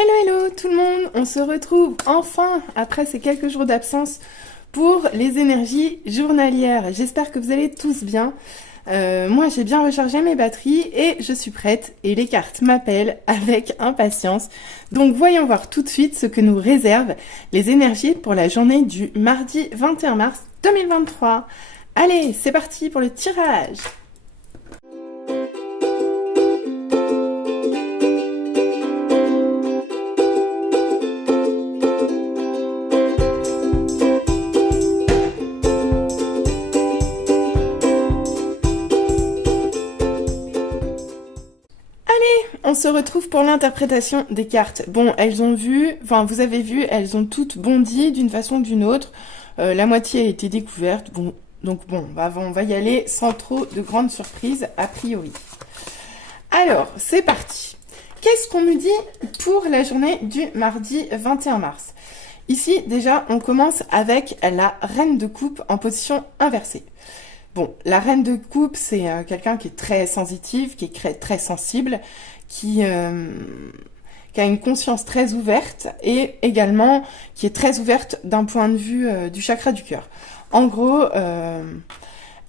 Hello hello tout le monde, on se retrouve enfin après ces quelques jours d'absence pour les énergies journalières. J'espère que vous allez tous bien. Moi j'ai bien rechargé mes batteries et je suis prête et les cartes m'appellent avec impatience. Donc voyons voir tout de suite ce que nous réservent les énergies pour la journée du mardi 21 mars 2023. Allez, c'est parti pour le tirage. On se retrouve pour l'interprétation des cartes. Bon, vous avez vu, elles ont toutes bondi d'une façon ou d'une autre. La moitié a été découverte. Bon, donc bon, on va y aller sans trop de grandes surprises a priori. Alors, c'est parti. Qu'est-ce qu'on nous dit pour la journée du mardi 21 mars? Ici, déjà, on commence avec la reine de coupe en position inversée. Bon, la reine de coupe, c'est quelqu'un qui est très sensitive, qui est très sensible, qui a une conscience très ouverte et également qui est très ouverte d'un point de vue du chakra du cœur. En gros,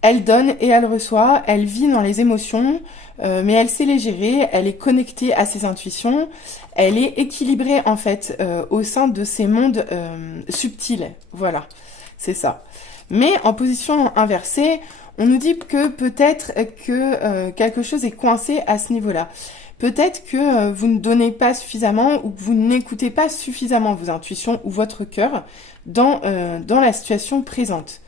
elle donne et elle reçoit, elle vit dans les émotions, mais elle sait les gérer, elle est connectée à ses intuitions, elle est équilibrée en fait au sein de ces mondes subtils. Voilà, c'est ça. Mais en position inversée, on nous dit que peut-être que quelque chose est coincé à ce niveau-là. Peut-être que vous ne donnez pas suffisamment ou que vous n'écoutez pas suffisamment vos intuitions ou votre cœur dans la situation présente.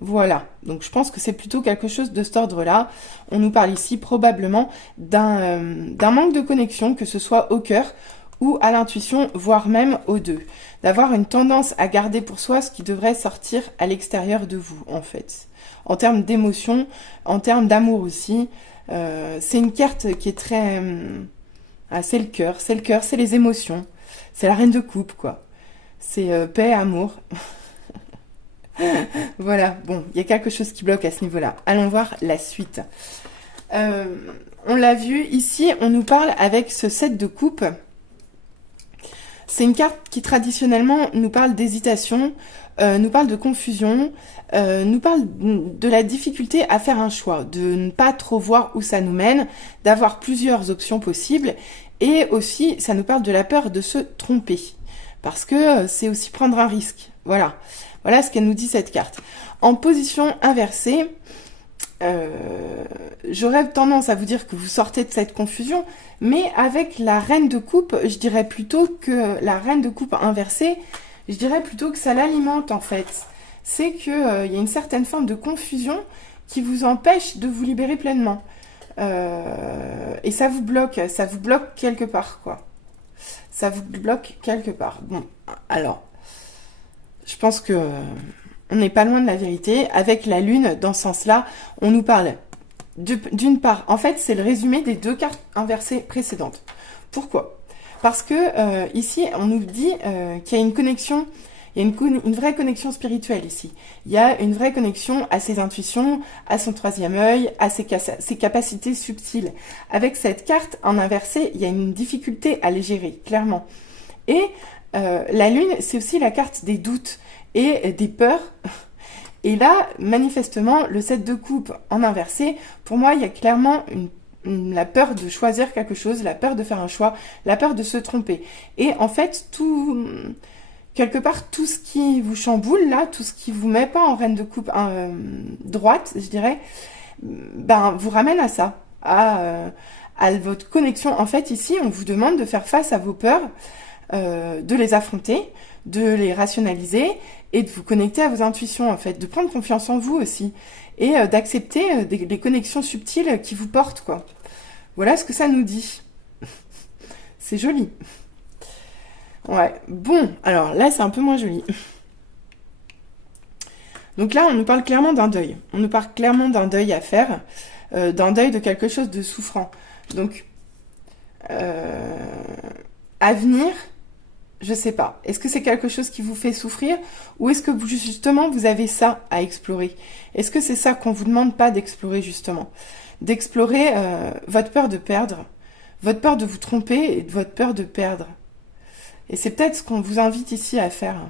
Voilà, donc je pense que c'est plutôt quelque chose de cet ordre-là. On nous parle ici probablement d'un manque de connexion, que ce soit au cœur ou à l'intuition, voire même aux deux. D'avoir une tendance à garder pour soi ce qui devrait sortir à l'extérieur de vous, en fait. En termes d'émotion, en termes d'amour aussi. C'est une carte qui est très... c'est le cœur, c'est les émotions. C'est la reine de coupe, quoi. C'est paix, amour. Voilà, bon, il y a quelque chose qui bloque à ce niveau-là. Allons voir la suite. On l'a vu, ici, on nous parle avec ce 7 de coupe. C'est une carte qui traditionnellement nous parle d'hésitation, nous parle de confusion, nous parle de la difficulté à faire un choix, de ne pas trop voir où ça nous mène, d'avoir plusieurs options possibles, et aussi ça nous parle de la peur de se tromper, parce que c'est aussi prendre un risque. Voilà, voilà ce qu'elle nous dit cette carte. En position inversée, j'aurais tendance à vous dire que vous sortez de cette confusion, mais avec la reine de coupe, je dirais plutôt que la reine de coupe inversée, je dirais plutôt que ça l'alimente en fait. C'est qu'il y a une certaine forme de confusion qui vous empêche de vous libérer pleinement. Et ça vous bloque quelque part, quoi. Ça vous bloque quelque part. Bon, alors, je pense que on n'est pas loin de la vérité. Avec la lune, dans ce sens-là, on nous parle d'une part, en fait, c'est le résumé des deux cartes inversées précédentes. Pourquoi? Parce que ici, on nous dit qu'il y a une connexion, il y a une vraie connexion spirituelle ici. Il y a une vraie connexion à ses intuitions, à son troisième œil, à ses capacités subtiles. Avec cette carte en inversé, il y a une difficulté à les gérer, clairement. Et la lune, c'est aussi la carte des doutes et des peurs. Et là, manifestement, le 7 de coupe en inversé, pour moi, il y a clairement la peur de choisir quelque chose, la peur de faire un choix, la peur de se tromper. Et en fait, quelque part, tout ce qui vous chamboule, là, tout ce qui vous met pas en reine de coupe droite, je dirais, ben, vous ramène à ça, à votre connexion. En fait, ici, on vous demande de faire face à vos peurs, de les affronter, de les rationaliser et de vous connecter à vos intuitions, en fait, de prendre confiance en vous aussi et d'accepter les connexions subtiles qui vous portent, quoi. Voilà ce que ça nous dit. C'est joli. Ouais, bon, alors là, c'est un peu moins joli. Donc là, on nous parle clairement d'un deuil. On nous parle clairement d'un deuil à faire, d'un deuil de quelque chose de souffrant. Donc, à venir, Je sais pas. Est-ce que c'est quelque chose qui vous fait souffrir ou est-ce que justement vous avez ça à explorer? Est-ce que c'est ça qu'on vous demande pas d'explorer justement? D'explorer votre peur de perdre, votre peur de vous tromper et votre peur de perdre. Et c'est peut-être ce qu'on vous invite ici à faire.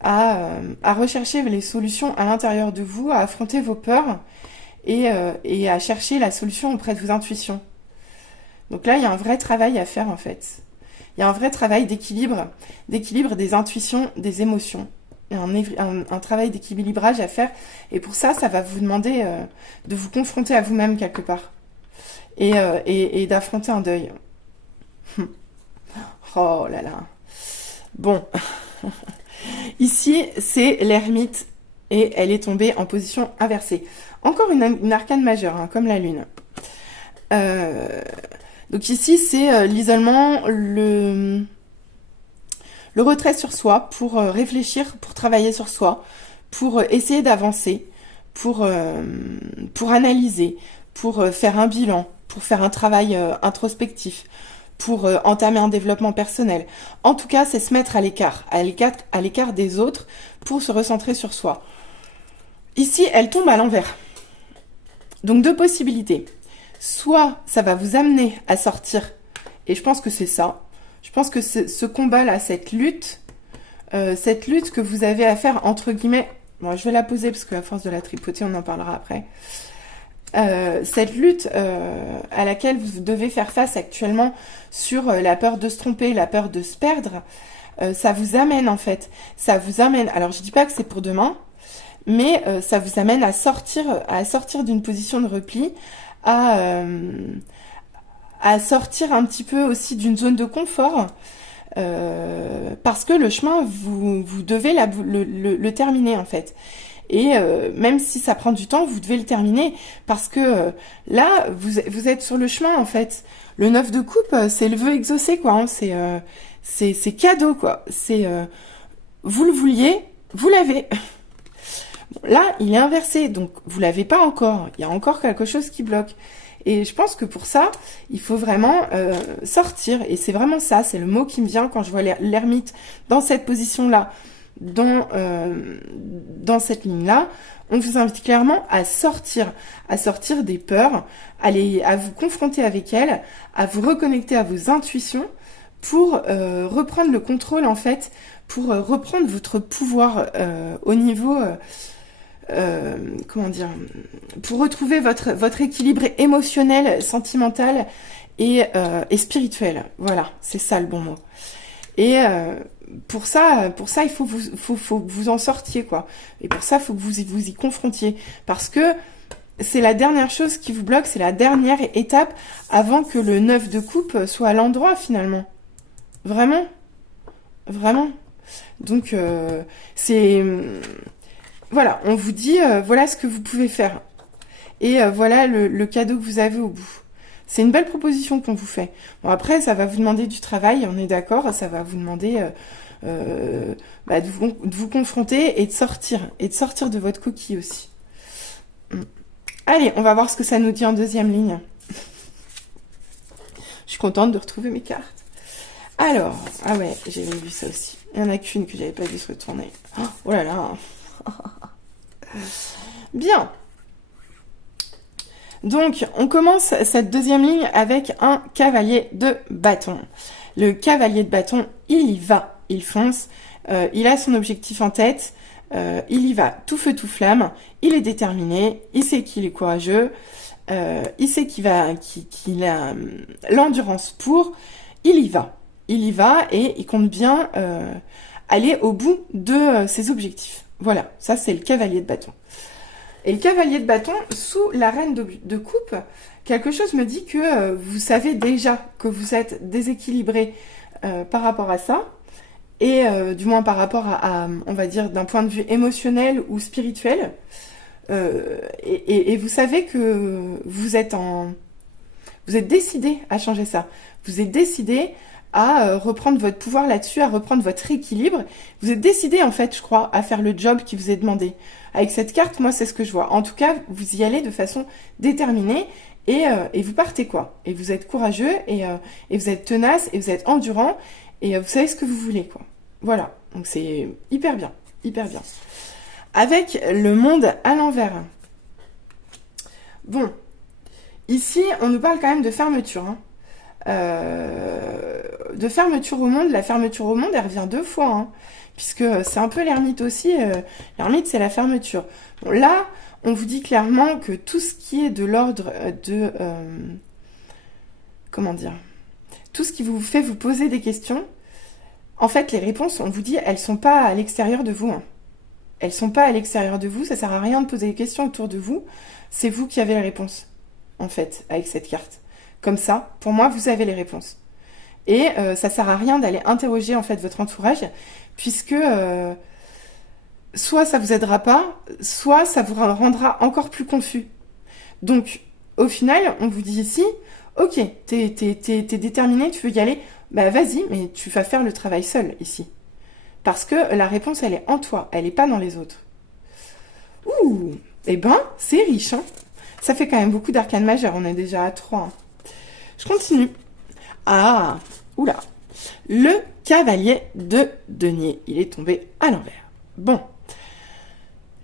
À rechercher les solutions à l'intérieur de vous, à affronter vos peurs et à chercher la solution auprès de vos intuitions. Donc là, il y a un vrai travail à faire en fait. Il y a un vrai travail d'équilibre des intuitions, des émotions. Il y a un travail d'équilibrage à faire. Et pour ça, ça va vous demander de vous confronter à vous-même quelque part. Et d'affronter un deuil. Oh là là. Bon. Ici, c'est l'ermite. Et elle est tombée en position inversée. Encore une arcane majeure, hein, comme la lune. Donc ici, c'est l'isolement, le retrait sur soi pour réfléchir, pour travailler sur soi, pour essayer d'avancer, pour analyser, pour faire un bilan, pour faire un travail introspectif, pour entamer un développement personnel. En tout cas, c'est se mettre à l'écart des autres pour se recentrer sur soi. Ici, elle tombe à l'envers. Donc deux possibilités. Soit ça va vous amener à sortir, et je pense que c'est ça. Je pense que ce combat-là, cette lutte que vous avez à faire, entre guillemets, bon, je vais la poser parce qu'à force de la tripoter, on en parlera après. Cette lutte à laquelle vous devez faire face actuellement sur la peur de se tromper, la peur de se perdre, ça vous amène en fait. Ça vous amène, alors je dis pas que c'est pour demain, mais ça vous amène à sortir d'une position de repli, à sortir un petit peu aussi d'une zone de confort, parce que le chemin, vous devez le terminer en fait. Et même si ça prend du temps, vous devez le terminer, parce que là, vous êtes sur le chemin en fait. Le 9 de coupe, c'est le vœu exaucé, quoi. Hein. C'est cadeau, quoi. C'est vous le vouliez, vous l'avez. Là, il est inversé, donc vous l'avez pas encore. Il y a encore quelque chose qui bloque. Et je pense que pour ça, il faut vraiment sortir. Et c'est vraiment ça, c'est le mot qui me vient quand je vois l'ermite dans cette position-là, dans cette ligne-là. On vous invite clairement à sortir des peurs, à vous confronter avec elles, à vous reconnecter à vos intuitions pour reprendre le contrôle, en fait, pour reprendre votre pouvoir au niveau... comment dire, pour retrouver votre équilibre émotionnel, sentimental et spirituel. Voilà, c'est ça le bon mot. Et pour ça, il faut que vous en sortiez, quoi. Et pour ça, il faut que vous y confrontiez. Parce que c'est la dernière chose qui vous bloque, c'est la dernière étape avant que le 9 de coupe soit à l'endroit, finalement. Vraiment. Vraiment. Donc, c'est... Voilà, on vous dit, voilà ce que vous pouvez faire. Et voilà le cadeau que vous avez au bout. C'est une belle proposition qu'on vous fait. Bon, après, ça va vous demander du travail, on est d'accord. Ça va vous demander de vous confronter et de sortir de votre coquille aussi. Allez, on va voir ce que ça nous dit en deuxième ligne. Je suis contente de retrouver mes cartes. Alors, ah ouais, j'avais vu ça aussi. Il n'y en a qu'une que j'avais pas vu se retourner. Oh là là. Bien. Donc, on commence cette deuxième ligne avec un cavalier de bâton. Le cavalier de bâton, il y va, il fonce, il a son objectif en tête, il y va tout feu tout flamme, il est déterminé, il sait qu'il est courageux, il sait qu'il a l'endurance pour, il y va et il compte bien aller au bout de ses objectifs. Voilà, ça c'est le cavalier de bâton. Et le cavalier de bâton, sous la reine de coupe, quelque chose me dit que vous savez déjà que vous êtes déséquilibré par rapport à ça, et du moins par rapport à, on va dire, d'un point de vue émotionnel ou spirituel, et vous savez que vous êtes décidé à changer ça. Vous êtes décidé à reprendre votre pouvoir là-dessus, à reprendre votre équilibre. Vous êtes décidé, en fait, je crois, à faire le job qui vous est demandé. Avec cette carte, moi, c'est ce que je vois. En tout cas, vous y allez de façon déterminée et vous partez, quoi. Et vous êtes courageux et vous êtes tenace et vous êtes endurant et vous savez ce que vous voulez, quoi. Voilà, donc c'est hyper bien, hyper bien. Avec le monde à l'envers. Bon, ici, on nous parle quand même de fermeture, hein. De fermeture au monde. La fermeture au monde, elle revient 2 fois, hein, puisque c'est un peu l'ermite aussi. L'ermite, c'est la fermeture. Bon, là, on vous dit clairement que tout ce qui est de l'ordre de... comment dire? Tout ce qui vous fait vous poser des questions, en fait, les réponses, on vous dit, elles sont pas à l'extérieur de vous, hein. Elles sont pas à l'extérieur de vous, ça sert à rien de poser des questions autour de vous. C'est vous qui avez les réponses, en fait, avec cette carte. Comme ça, pour moi, vous avez les réponses. Et ça sert à rien d'aller interroger, en fait, votre entourage, puisque soit ça vous aidera pas, soit ça vous rendra encore plus confus. Donc, au final, on vous dit ici, ok, t'es déterminé, tu veux y aller, bah vas-y, mais tu vas faire le travail seul, ici. Parce que la réponse, elle est en toi, elle n'est pas dans les autres. Ouh, eh ben, c'est riche, hein. Ça fait quand même beaucoup d'arcanes majeures, on est déjà à 3. Hein. Je continue. Ah, oula. Le cavalier de denier, il est tombé à l'envers. Bon.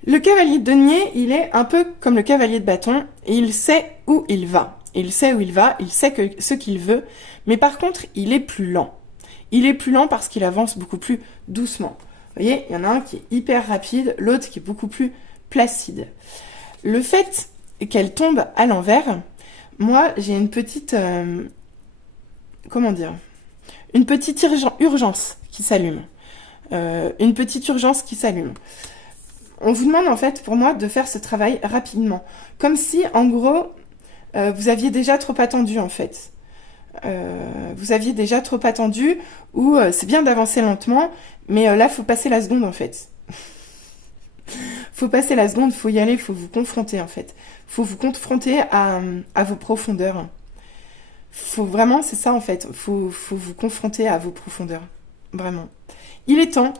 Le cavalier de denier, il est un peu comme le cavalier de bâton, et il sait où il va. Il sait où il va, il sait ce qu'il veut, mais par contre, il est plus lent. Il est plus lent parce qu'il avance beaucoup plus doucement. Vous voyez, il y en a un qui est hyper rapide, l'autre qui est beaucoup plus placide. Le fait qu'elle tombe à l'envers, moi, j'ai une petite... comment dire? Une petite urgence qui s'allume. Une petite urgence qui s'allume. On vous demande, en fait, pour moi, de faire ce travail rapidement. Comme si, en gros, vous aviez déjà trop attendu, en fait. Vous aviez déjà trop attendu, ou c'est bien d'avancer lentement, mais là, faut passer la seconde, en fait. Faut passer la seconde, faut y aller, faut vous confronter, en fait. Faut vous confronter à vos profondeurs. Faut vraiment, c'est ça, en fait. Faut vous confronter à vos profondeurs. Vraiment. Il est temps,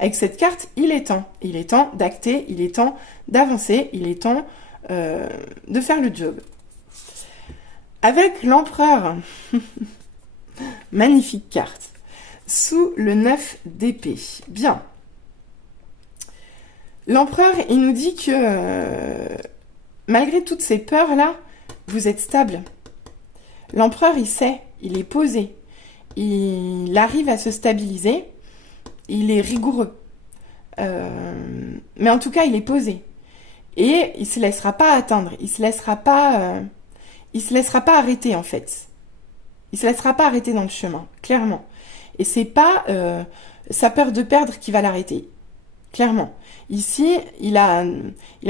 avec cette carte, il est temps. Il est temps d'acter, il est temps d'avancer, il est temps de faire le job. Avec l'empereur, magnifique carte, sous le 9 d'épée. Bien. L'empereur, il nous dit que malgré toutes ces peurs-là, vous êtes stable. L'empereur, il sait, il est posé, il arrive à se stabiliser, il est rigoureux. Mais en tout cas, il est posé. Et il ne se laissera pas atteindre, il ne se laissera pas arrêter, en fait. Il se laissera pas arrêter dans le chemin, clairement. Et c'est pas sa peur de perdre qui va l'arrêter, clairement. Ici, il a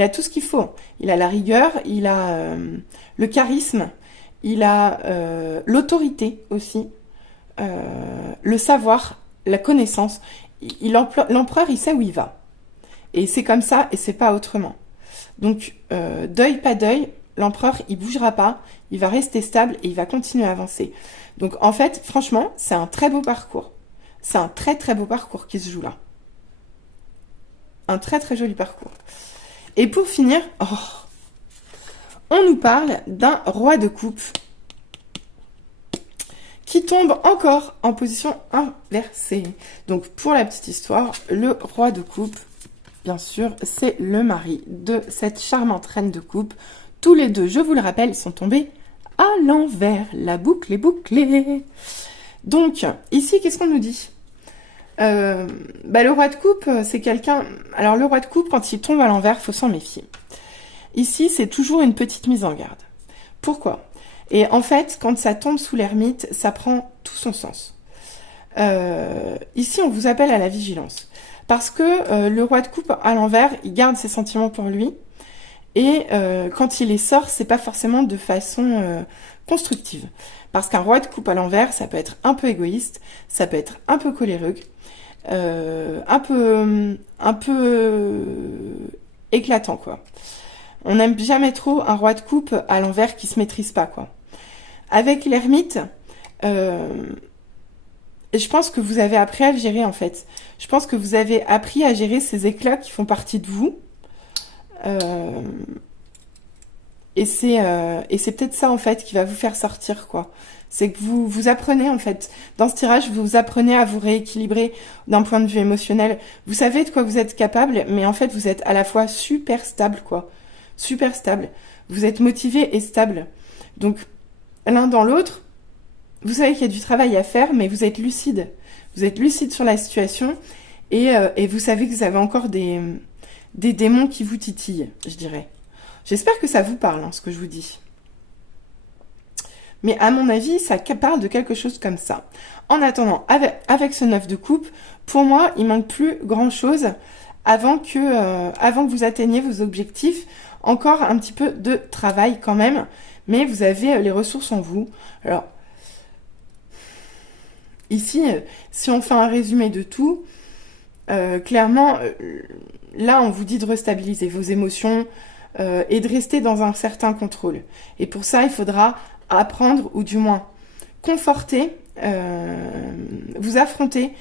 tout ce qu'il faut. Il a la rigueur, il a le charisme, il a l'autorité aussi, le savoir, la connaissance. L'empereur, il sait où il va. Et c'est comme ça, et c'est pas autrement. Donc, deuil, pas deuil, l'empereur, il bougera pas, il va rester stable et il va continuer à avancer. Donc, en fait, franchement, c'est un très beau parcours. C'est un très, très beau parcours qui se joue là. Un très, très joli parcours. Et pour finir, on nous parle d'un roi de coupe qui tombe encore en position inversée. Donc, pour la petite histoire, le roi de coupe, bien sûr, c'est le mari de cette charmante reine de coupe. Tous les deux, je vous le rappelle, sont tombés à l'envers. La boucle est bouclée. Donc, ici, qu'est-ce qu'on nous dit ? Le roi de coupe, c'est quelqu'un... Alors, le roi de coupe, quand il tombe à l'envers, il faut s'en méfier. Ici, c'est toujours une petite mise en garde. Pourquoi ? Et en fait, quand ça tombe sous l'ermite, ça prend tout son sens. Ici, on vous appelle à la vigilance. Parce que le roi de coupe à l'envers, il garde ses sentiments pour lui. Et quand il les sort, c'est pas forcément de façon constructive. Parce qu'un roi de coupe à l'envers, ça peut être un peu égoïste, ça peut être un peu coléreux, un peu éclatant, quoi. On n'aime jamais trop un roi de coupe à l'envers qui se maîtrise pas, quoi. Avec l'ermite, je pense que vous avez appris à le gérer, en fait. Je pense que vous avez appris à gérer ces éclats qui font partie de vous. Et c'est peut-être ça, en fait, qui va vous faire sortir, quoi. C'est que vous apprenez, en fait, dans ce tirage, vous apprenez à vous rééquilibrer d'un point de vue émotionnel. Vous savez de quoi vous êtes capable, mais en fait, vous êtes à la fois super stable, quoi. Super stable. Vous êtes motivé et stable. Donc, l'un dans l'autre, vous savez qu'il y a du travail à faire, mais vous êtes lucide. Vous êtes lucide sur la situation et vous savez que vous avez encore des démons qui vous titillent, je dirais. J'espère que ça vous parle, hein, ce que je vous dis. Mais à mon avis, ça parle de quelque chose comme ça. En attendant, avec ce 9 de coupe, pour moi, il manque plus grand-chose avant que vous atteigniez vos objectifs. Encore un petit peu de travail quand même, mais vous avez les ressources en vous. Alors, ici, si on fait un résumé de tout, clairement, là, on vous dit de restabiliser vos émotions et de rester dans un certain contrôle. Et pour ça, il faudra apprendre, ou du moins conforter, vous affronter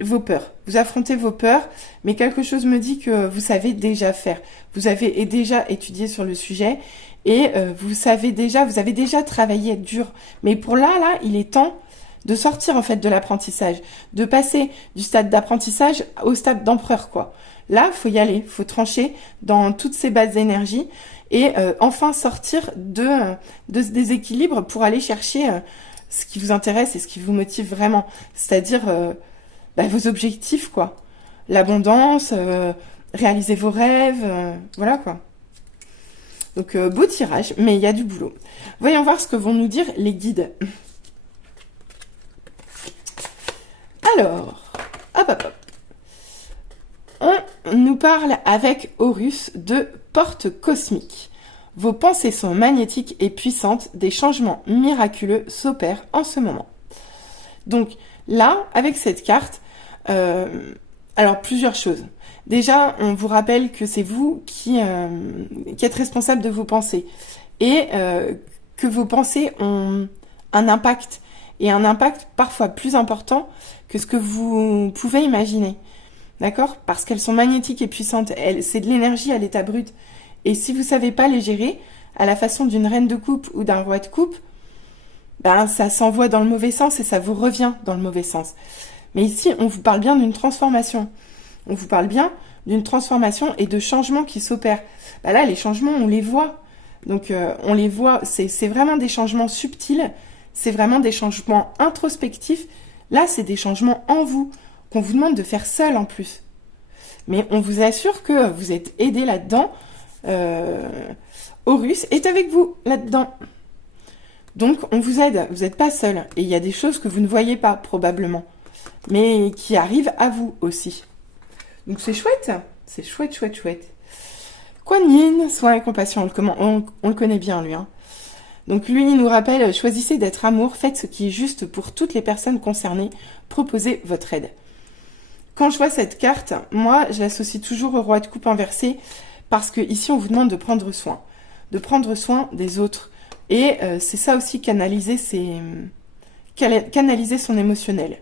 vos peurs. Vous affrontez vos peurs, mais quelque chose me dit que vous savez déjà faire. Vous avez déjà étudié sur le sujet et vous avez déjà travaillé dur. Mais pour là, il est temps de sortir en fait de l'apprentissage, de passer du stade d'apprentissage au stade d'empereur, quoi. Là, faut y aller, faut trancher dans toutes ces bases d'énergie et enfin sortir de ce déséquilibre pour aller chercher ce qui vous intéresse et ce qui vous motive vraiment, c'est-à-dire vos objectifs, quoi. L'abondance, réaliser vos rêves, voilà, quoi. Donc, beau tirage, mais il y a du boulot. Voyons voir ce que vont nous dire les guides. Alors, hop. On nous parle avec Horus de porte cosmique. Vos pensées sont magnétiques et puissantes, des changements miraculeux s'opèrent en ce moment. Donc là, avec cette carte, alors plusieurs choses. Déjà, on vous rappelle que c'est vous qui êtes responsable de vos pensées et que vos pensées ont un impact et un impact parfois plus important que ce que vous pouvez imaginer. D'accord? Parce qu'elles sont magnétiques et puissantes. C'est de l'énergie à l'état brut. Et si vous savez pas les gérer, à la façon d'une reine de coupe ou d'un roi de coupe, ça s'envoie dans le mauvais sens et ça vous revient dans le mauvais sens. Mais ici, on vous parle bien d'une transformation. On vous parle bien d'une transformation et de changements qui s'opèrent. Là, les changements, on les voit. Donc, on les voit. C'est vraiment des changements subtils. C'est vraiment des changements introspectifs. Là, c'est des changements en vous, qu'on vous demande de faire seul en plus. Mais on vous assure que vous êtes aidé là-dedans. Horus est avec vous là-dedans. Donc, on vous aide. Vous n'êtes pas seul. Et il y a des choses que vous ne voyez pas, probablement. Mais qui arrivent à vous aussi. Donc, c'est chouette. C'est chouette. Kuan Yin, soin et compassion. On le connaît bien, lui. Hein. Donc, lui, il nous rappelle, choisissez d'être amour, faites ce qui est juste pour toutes les personnes concernées, proposez votre aide. Quand je vois cette carte, moi, je l'associe toujours au roi de coupe inversé, parce que ici, on vous demande de prendre soin des autres. Et c'est ça aussi, canaliser son émotionnel.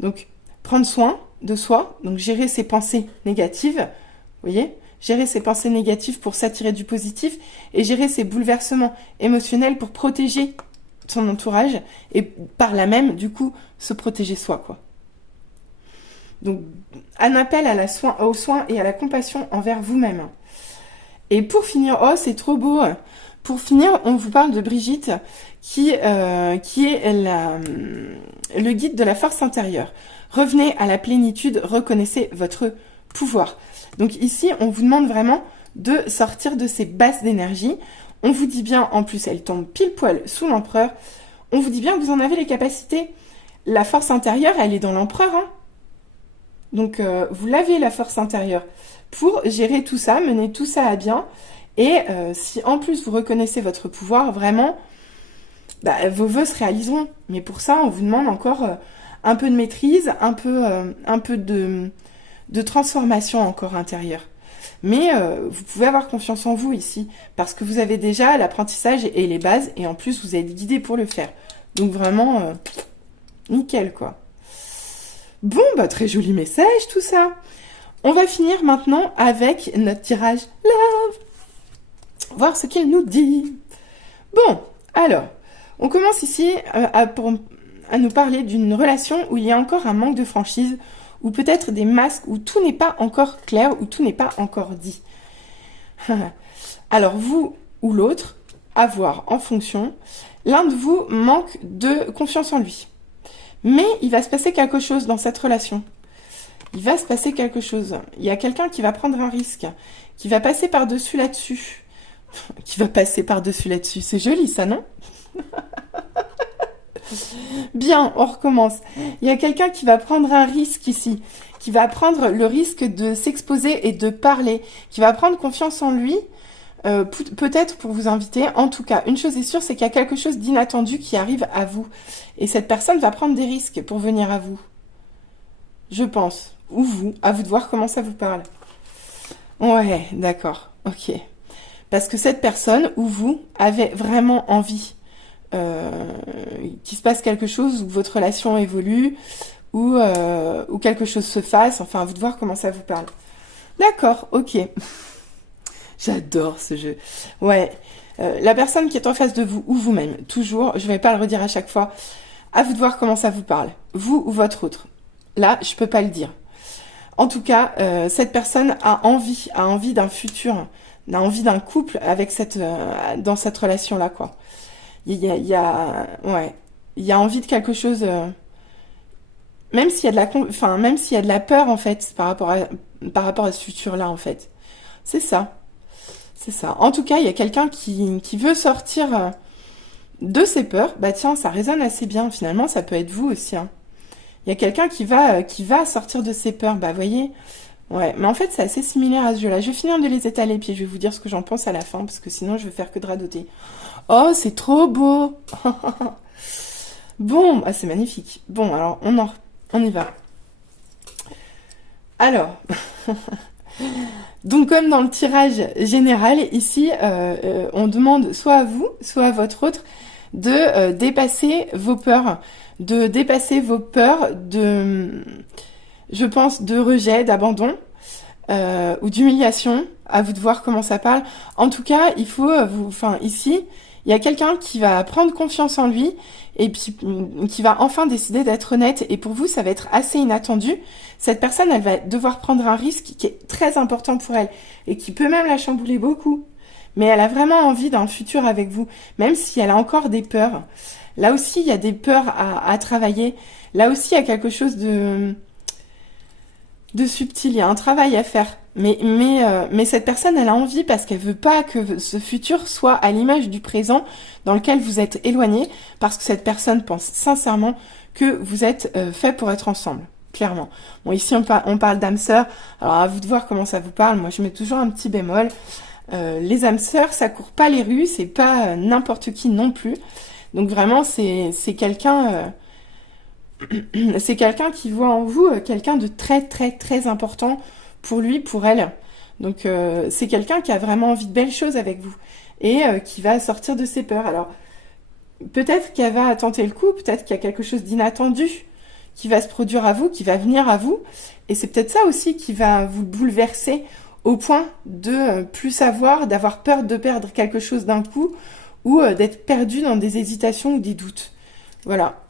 Donc, prendre soin de soi, donc gérer ses pensées négatives, vous voyez, gérer ses pensées négatives pour s'attirer du positif et gérer ses bouleversements émotionnels pour protéger son entourage et par là même, du coup, se protéger soi, quoi. Donc, un appel au soin et à la compassion envers vous-même. Et pour finir, oh, c'est trop beau. Pour finir, on vous parle de Brigitte, qui est le guide de la force intérieure. Revenez à la plénitude, reconnaissez votre pouvoir. Donc ici, on vous demande vraiment de sortir de ces basses d'énergie. On vous dit bien, en plus, elle tombe pile poil sous l'empereur. On vous dit bien que vous en avez les capacités. La force intérieure, elle est dans l'empereur, hein. Donc, vous l'avez, la force intérieure, pour gérer tout ça, mener tout ça à bien. Et si en plus vous reconnaissez votre pouvoir, vraiment, vos vœux se réaliseront. Mais pour ça, on vous demande encore un peu de maîtrise, un peu de transformation encore intérieure. Mais vous pouvez avoir confiance en vous ici, parce que vous avez déjà l'apprentissage et les bases, et en plus, vous êtes guidé pour le faire. Donc vraiment, nickel, quoi. Bon, très joli message, tout ça. On va finir maintenant avec notre tirage Love. Voir ce qu'il nous dit. Bon, alors, On commence ici à nous parler d'une relation où il y a encore un manque de franchise, ou peut-être des masques où tout n'est pas encore clair, où tout n'est pas encore dit. Alors vous ou l'autre, à voir en fonction, l'un de vous manque de confiance en lui. Mais il va se passer quelque chose dans cette relation. Il va se passer quelque chose. Il y a quelqu'un qui va prendre un risque, qui va passer par-dessus là-dessus. Qui va passer par-dessus là-dessus. C'est joli ça, non? Bien, on recommence. Il y a quelqu'un qui va prendre un risque ici, qui va prendre le risque de s'exposer et de parler, qui va prendre confiance en lui, peut-être pour vous inviter. En tout cas, une chose est sûre, c'est qu'il y a quelque chose d'inattendu qui arrive à vous. Et cette personne va prendre des risques pour venir à vous. Je pense. Ou vous. À vous de voir comment ça vous parle. Ouais, d'accord. Ok. Parce que cette personne ou vous avez vraiment envie qu'il se passe quelque chose, ou que votre relation évolue, ou quelque chose se fasse. Enfin, à vous de voir comment ça vous parle. D'accord, ok. J'adore ce jeu. Ouais. La personne qui est en face de vous, ou vous-même, toujours, je vais pas le redire à chaque fois, à vous de voir comment ça vous parle. Vous ou votre autre. Là, je peux pas le dire. En tout cas, cette personne a envie d'un futur, a envie d'un couple avec dans cette relation-là, quoi. Il y a envie de quelque chose, même s'il y a même s'il y a de la peur, en fait, par rapport à ce futur-là, en fait. C'est ça. C'est ça. En tout cas, il y a quelqu'un qui veut sortir de ses peurs. Bah tiens, ça résonne assez bien. Finalement, ça peut être vous aussi, hein. Il y a quelqu'un qui va sortir de ses peurs. Bah, voyez. Ouais, mais en fait, c'est assez similaire à ce jeu-là. Je vais finir de les étaler, puis je vais vous dire ce que j'en pense à la fin, parce que sinon, je vais faire que de radoter. Oh, c'est trop beau. Bon, ah, c'est magnifique. Bon, alors, on y va. Alors, donc comme dans le tirage général, ici, on demande soit à vous, soit à votre autre, de dépasser vos peurs. De dépasser vos peurs je pense, de rejet, d'abandon, ou d'humiliation. À vous de voir comment ça parle. En tout cas, il faut ici, il y a quelqu'un qui va prendre confiance en lui et puis qui va enfin décider d'être honnête. Et pour vous, ça va être assez inattendu. Cette personne, elle va devoir prendre un risque qui est très important pour elle et qui peut même la chambouler beaucoup. Mais elle a vraiment envie d'un futur avec vous, même si elle a encore des peurs. Là aussi, il y a des peurs à travailler. Là aussi, il y a quelque chose de subtil. Il y a un travail à faire. Mais cette personne, elle a envie parce qu'elle veut pas que ce futur soit à l'image du présent dans lequel vous êtes éloigné, parce que cette personne pense sincèrement que vous êtes fait pour être ensemble. Clairement. Bon, ici, on parle d'âme sœur. Alors, à vous de voir comment ça vous parle. Moi, je mets toujours un petit bémol. Les âmes sœurs, ça court pas les rues. C'est pas n'importe qui non plus. Donc, vraiment, c'est quelqu'un... c'est quelqu'un qui voit en vous quelqu'un de très, très, très important pour lui, pour elle. Donc, c'est quelqu'un qui a vraiment envie de belles choses avec vous. Et qui va sortir de ses peurs. Alors, peut-être qu'elle va tenter le coup. Peut-être qu'il y a quelque chose d'inattendu qui va se produire à vous, qui va venir à vous. Et c'est peut-être ça aussi qui va vous bouleverser au point de plus savoir, d'avoir peur de perdre quelque chose d'un coup ou d'être perdu dans des hésitations ou des doutes. Voilà.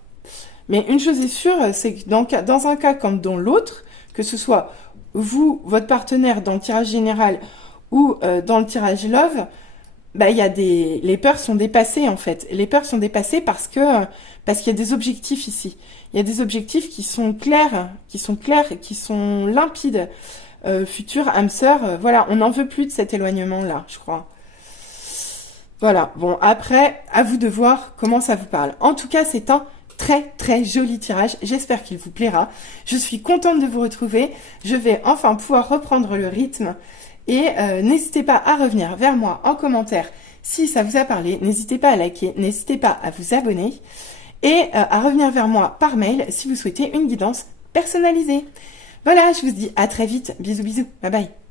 Mais une chose est sûre, c'est que dans un cas comme dans l'autre, que ce soit vous, votre partenaire dans le tirage général ou dans le tirage love, bah, les peurs sont dépassées en fait. Les peurs sont dépassées parce qu'il y a des objectifs ici. Il y a des objectifs qui sont clairs, qui sont limpides. Futur âme sœur, voilà, on n'en veut plus de cet éloignement-là, je crois. Voilà, bon, après, à vous de voir comment ça vous parle. En tout cas, c'est un très très joli tirage, j'espère qu'il vous plaira. Je suis contente de vous retrouver, je vais enfin pouvoir reprendre le rythme. Et n'hésitez pas à revenir vers moi en commentaire si ça vous a parlé. N'hésitez pas à liker, n'hésitez pas à vous abonner. Et à revenir vers moi par mail si vous souhaitez une guidance personnalisée. Voilà, je vous dis à très vite. Bisous bisous. Bye bye.